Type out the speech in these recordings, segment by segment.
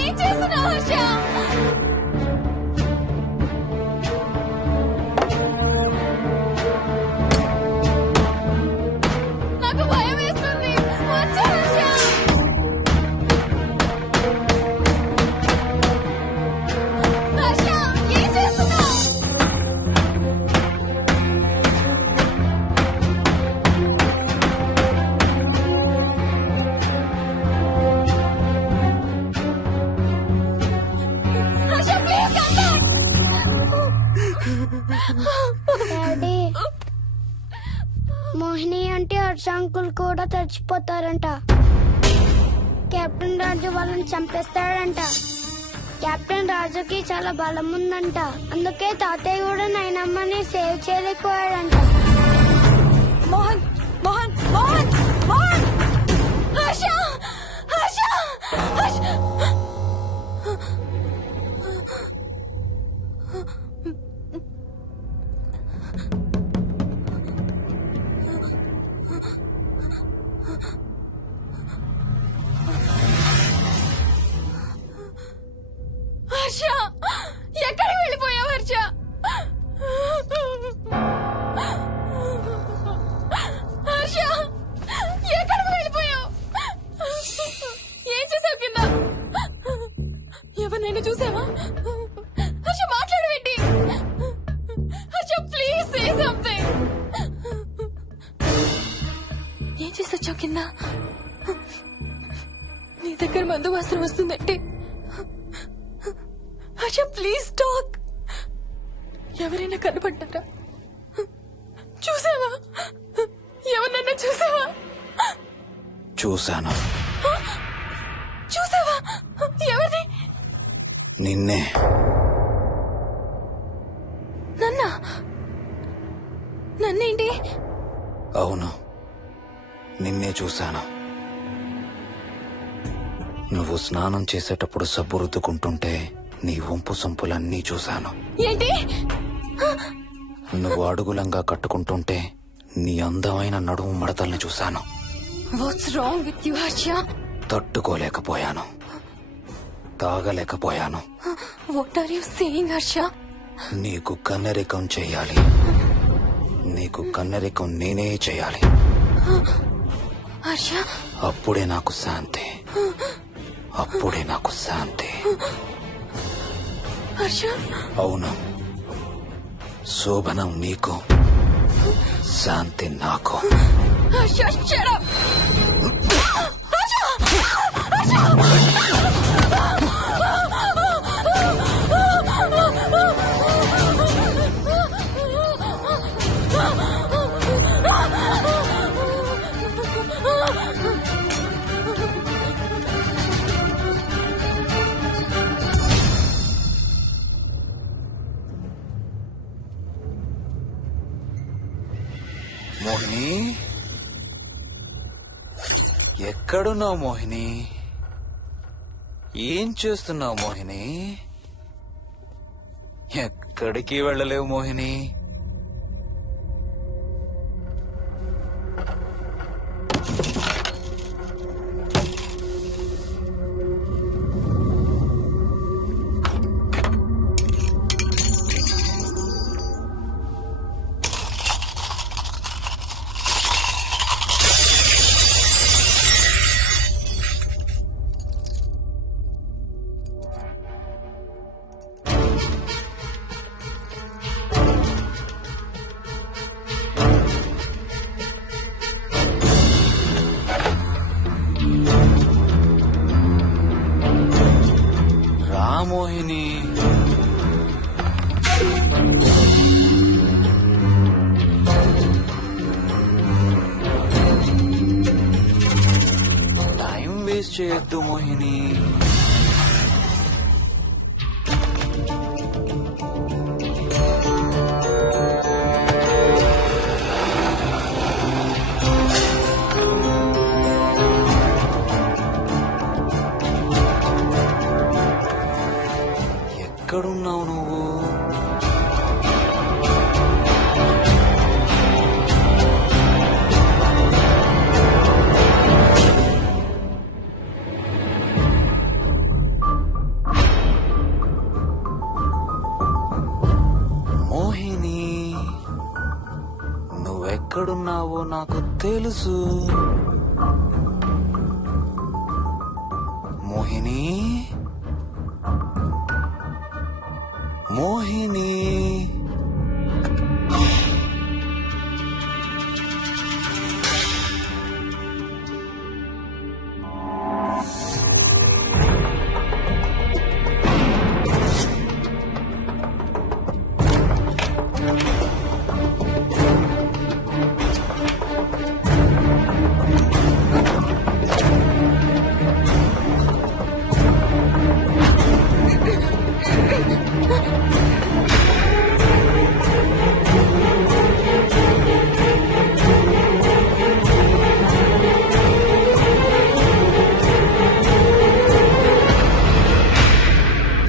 ఏం చేస్తున్నావు హర్ష? నాకు భయం వేస్తుంది. వచ్చే హర్ష. హర్ష, ఏం చేస్తున్నావు? Harsha, please come back. Daddy, Mohini అంటే హర్ష అంకుల్ కూడా చచ్చిపోతారంట. కెప్టెన్ రాజు వాళ్ళని చంపేస్తాడంట. కెప్టెన్ రాజుకి చాలా బలం ఉందంట. అందుకే తాతయ్య కూడా నాయనమ్మని సేవ్ చేయలేకపోయాడంట. మోహన్ మోహన్ మోహన్ మోహన్ హర్ష హర్ష హర్ష హర్ష, ఎక్కడికి వెళ్ళిపోయావు హర్ష? హర్ష, ఎక్కడికి వెళ్ళిపోయావు? ఏం చేసావు కింద? ఎవరినైనా చూసావా? హర్ష, మాట్లాడవేంటి? Harsha, please say something. ఏం చేసొచ్చావు కింద? నీ దగ్గర మందు వాసన వస్తుందంటే హర్ష, ప్లీజ్ టాక్. ఎవరైనా కనపడ్డారా? చూసావా? ఎవరినన్నా చూసావా? చూశాను. చూసావా? ఎవరిని? నిన్నే. నన్నా? నన్నేంటి? అవును, నిన్నే చూశాను. నువ్వు స్నానం చేసేటప్పుడు సబ్బు రుద్దుకుంటుంటే నీ వంపు సొంపులన్నీ చూశాను. ఏంటి? నువ్వు అడుగులంగా కట్టుకుంటుంటే నీ అందమైన నడుము మడతల్ని చూశాను. What's wrong with you Harsha? తట్టుకోలేకపోయాను, తాగలేకపోయాను. What are you saying Harsha? నీకు కన్నెరికం చెయ్యాలి. నీకు కన్నెరికం నేనే చేయాలి. హర్ష, అప్పుడే నాకు శాంతి. అప్పుడే నాకు శాంతి. హర్ష, అవును, శోభనం నీకు, శాంతి నాకు. Harsha, shut up. మోహిని, ఎక్కడున్నావు మోహిని? ఏం చేస్తున్నావు మోహిని? ఎక్కడికి వెళ్ళలేవు మోహిని. మోహిని, టైం వేస్ట్ చేయొద్దు మోహిని. ఎక్కడున్నావు నువ్వు? మోహిని, నువ్వెక్కడున్నావో నాకు తెలుసు. మోహిని, మోహిని,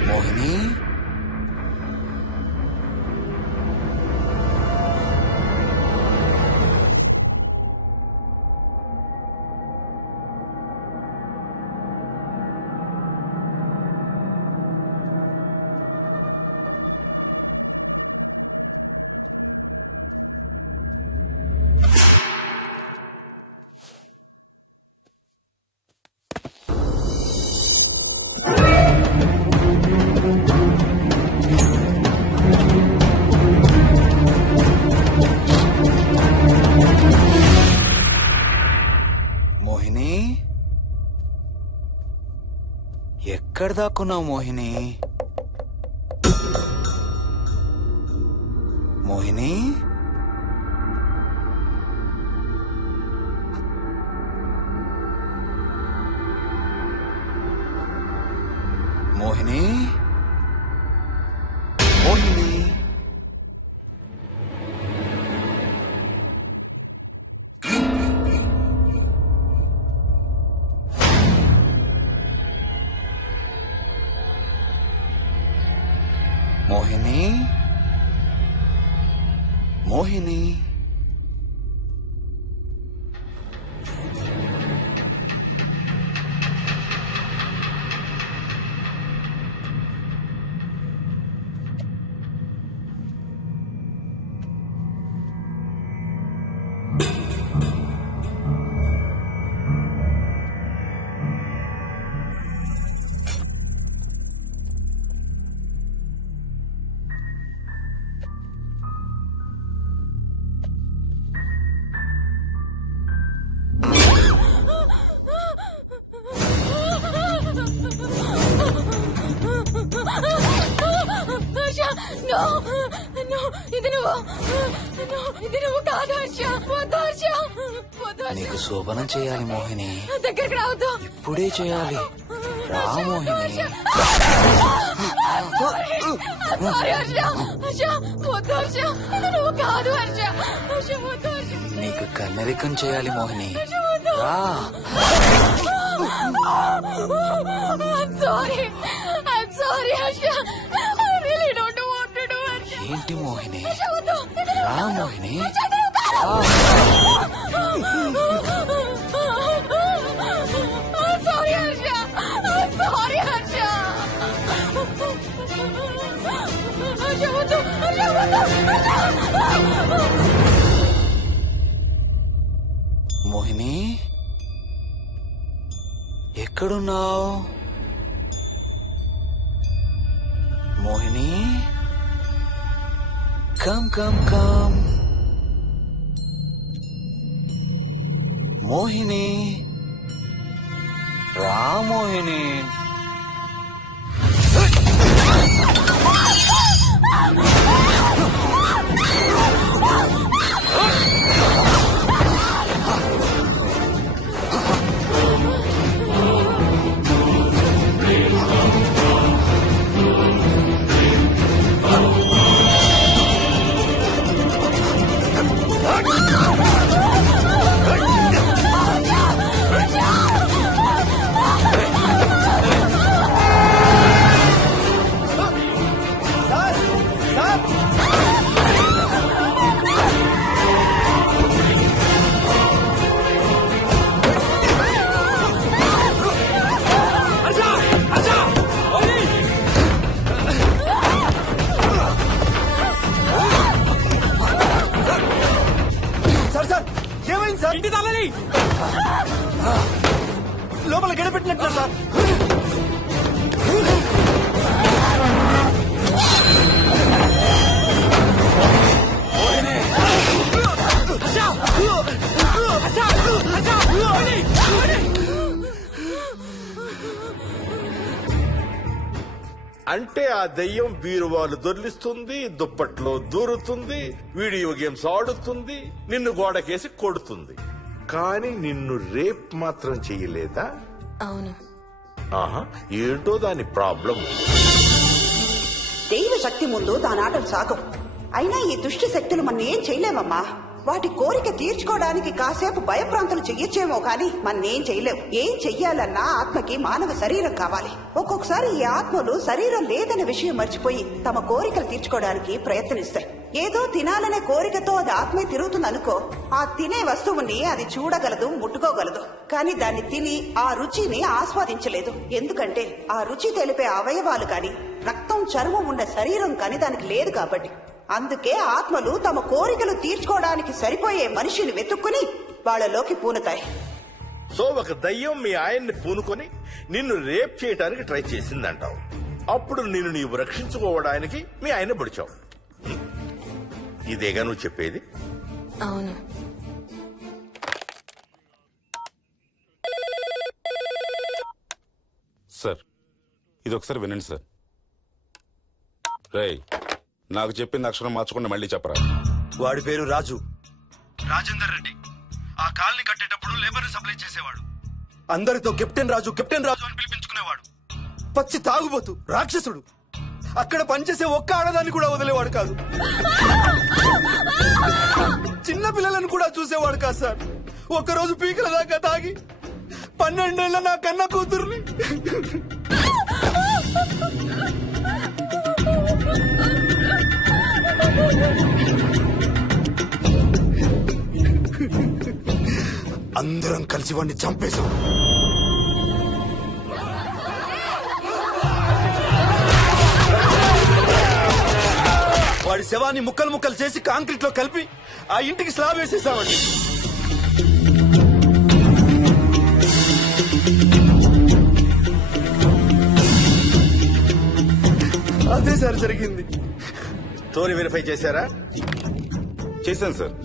మోహిని, మోహిని, ఎక్కడ దాక్కున్నావు మోహిని? మోహిని, మోహిని, మోహిని, మోహిని, మోహిని, హర్ష, no, no, ఇది నువ్వు, no, ఇది నువ్వు కాదు హర్ష, వద్దు హర్ష, వద్దు హర్ష. నీకు శోభనం చేయాలి మోహిని. దగ్గరికి రావద్దు. ఇప్పుడే చేయాలి. రా మోహిని. సారీ హర్ష, హర్ష, వద్దు హర్ష, ఇది నువ్వు కాదు హర్ష, హర్ష, వద్దు హర్ష. నీకు కన్నరికం చేయాలి మోహిని. రా. I'm sorry Harsha, I really don't want to do it. ఏంటి మోహిని? హర్ష, వద్దు. రా Mohini. I'm sorry Harsha, I'm sorry Harsha. Harsha, వద్దు, హర్ష, వద్దు, హర్ష. మోహిని, ఎక్కడున్నావు Mohini? Come come come Mohini, రా మోహిని. సార్ సార్ ఏమైంది సార్? ఇంటి తాళాలి. లోపల గడపెట్టినట్టు సార్. అంటే ఆ దెయ్యం బీరువాలు దొర్లిస్తుంది, దుప్పట్లో దూరుతుంది, వీడియో గేమ్స్ ఆడుతుంది, నిన్ను గోడకేసి కొడుతుంది. కానీ నిన్ను రేప్ మాత్రం చెయ్యలేదా? అవును. ఆహా, ఏంటో దాని ప్రాబ్లం. దైవ శక్తి ముందు దానాటలు సాగం. అయినా ఈ దుష్ట శక్తులు మన ఏం చేయలేమమ్మా. వాటి కోరిక తీర్చుకోవడానికి కాసేపు భయప్రాంతులు చెయ్యొచ్చేమో కానీ మన్నేం చేయలేవు. ఏం చెయ్యాలన్నా ఆత్మకి మానవ శరీరం కావాలి. ఒక్కొక్కసారి ఈ ఆత్మలు శరీరం లేదన్న విషయం మర్చిపోయి తమ కోరికలు తీర్చుకోవడానికి ప్రయత్నిస్తాయి. ఏదో తినాలనే కోరికతో అది ఆత్మే తిరుగుతుందనుకో, ఆ తినే వస్తువుని అది చూడగలదు, ముట్టుకోగలదు. కానీ దాన్ని తిని ఆ రుచిని ఆస్వాదించలేదు. ఎందుకంటే ఆ రుచి తెలిపే అవయవాలు కాని, రక్తం చర్మం ఉన్న శరీరం కాని దానికి లేదు కాబట్టి. అందుకే ఆత్మలు తమ కోరికలు తీర్చుకోవడానికి సరిపోయే మనిషిని వెతుక్కుని వాళ్ళలోకి పూనుతాయి. సో ఒక దయ్యం మీ ఆయన్ని పూనుకొని నిన్ను రేప్ చేయడానికి ట్రై చేసిందంటావు. అప్పుడు నిన్ను నీవు రక్షించుకోవడానికి మీ ఆయన పొడిచావు. ఇదేగా నువ్వు చెప్పేది? అవును. సార్ ఇది ఒకసారి వినండి సార్. రేయ్, నాకు చెప్పింది అక్షరం మార్చకుండా మళ్ళీ చెప్పరా. వాడి పేరు రాజు, రాజేందర్ రెడ్డి. ఆ కాలనీ కట్టేటప్పుడు లేబర్ సప్లై చేసేవాడు. అందరితో కెప్టెన్ రాజు కెప్టెన్ రాజు అని పిలిపించుకునేవాడు. పచ్చి తాగుబోతు, రాక్షసుడు. అక్కడ పనిచేసే ఒక్క ఆడదాన్ని కూడా వదిలేవాడు కాదు. చిన్న పిల్లలను కూడా చూసేవాడు కాదు సార్. ఒక్కరోజు పీకల దాకా తాగి 12 ఏళ్ల నా కన్న కూతుర్ని అందరం కలిసి వాడిని చంపేశాం. వాడి శవాన్ని ముక్కలు ముక్కలు చేసి కాంక్రీట్ లో కలిపి ఆ ఇంటికి స్లాబ్ వేసేసామండి. అదే సార్ జరిగింది. స్టోరీ వెరిఫై చేశారా? చేశాను సార్.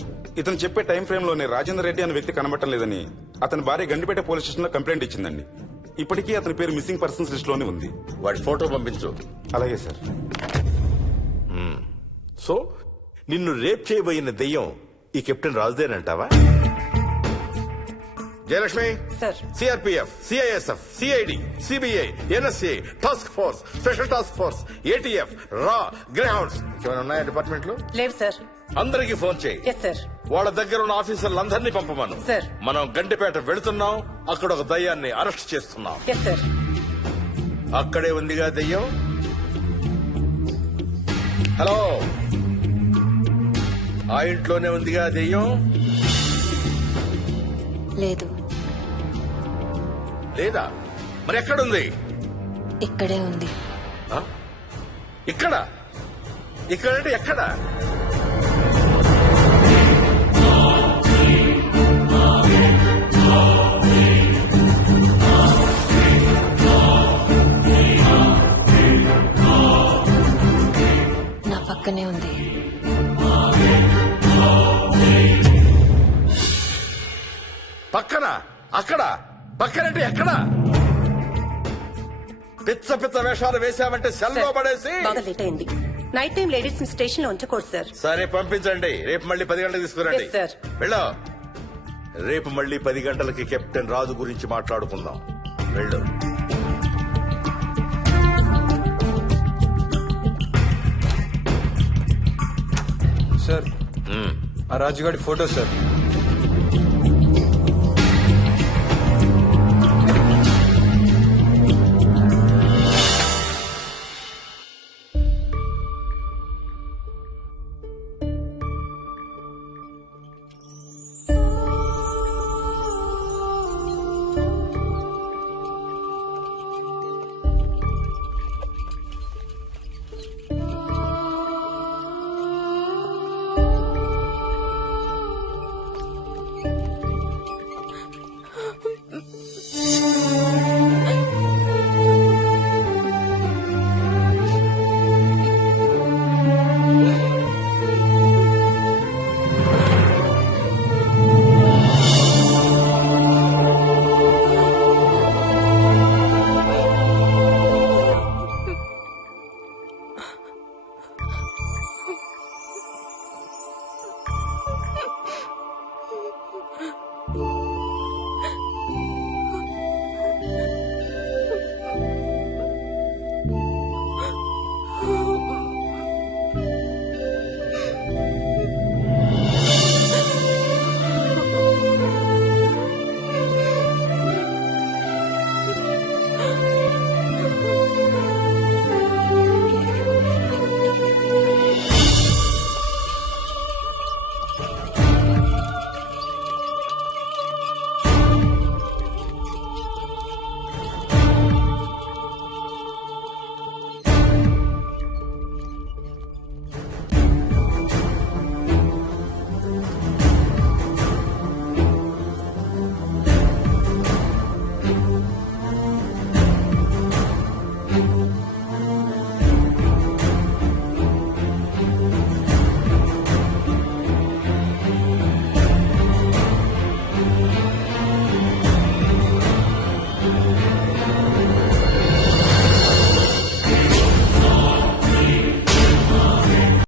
ఇతను చెప్పే టైం ఫ్రేమ్ లోనే రాజేందర్ రెడ్డి అనే వ్యక్తి కనబడటం లేదని అతని భార్య గండిపేట పోలీస్ స్టేషన్ లో కంప్లైంట్ ఇచ్చిందండి. ఇప్పటికీ అతని పేరు మిస్సింగ్ పర్సన్స్ లిస్ట్ లోనే ఉంది. వాడి ఫోటో పంపించు. అలాగే సార్. సో నిన్ను రేప్ చేయబోయిన దెయ్యం ఈ కెప్టెన్ రాజుదేనంటావా? Jayalakshmi, sir. CRPF, CISF, CID, CBI, NSA, task force, special task force, ATF, రా, గ్రేహౌండ్స్ ఏమైనా ఉన్నాయా డిపార్ట్మెంట్ లో? లేదు సార్. అందరికీ ఫోన్ చేయి. Yes sir. వాళ్ళ దగ్గర ఉన్న ఆఫీసర్లందరినీ పంపమను. సార్. మనం గండిపేట వెళుతున్నాం. అక్కడ ఒక దయ్యాన్ని అరెస్ట్ చేస్తున్నాం. Yes sir. అక్కడే ఉందిగా దెయ్యం. హలో, ఆ ఇంట్లోనే ఉందిగా దెయ్యం? లేదు. లేదా? మరి ఎక్కడుంది? ఇక్కడే ఉంది. ఆ? ఇక్కడ? ఇక్కడంటే ఎక్కడ? నా పక్కనే ఉంది. పక్కన? అక్కడ? పక్కనంటే ఎక్కడ? పిచ్చ పిచ్చ వేషాలు వేశామంటే సెల్లో పడేసి. బాగా లేట్ అయింది. నైట్ టైం లేడీస్ స్టేషన్ లో ఉంచకూడదు సార్. సరే పంపించండి. రేపు మళ్ళీ 10 గంటలకు తీసుకురండి. Yes, sir. వెళ్ళు. రేపు మళ్ళీ 10 గంటలకి కెప్టెన్ రాజు గురించి మాట్లాడుకుందాం. వెళ్ళు. సార్, ఆ రాజుగాడి ఫోటో సార్.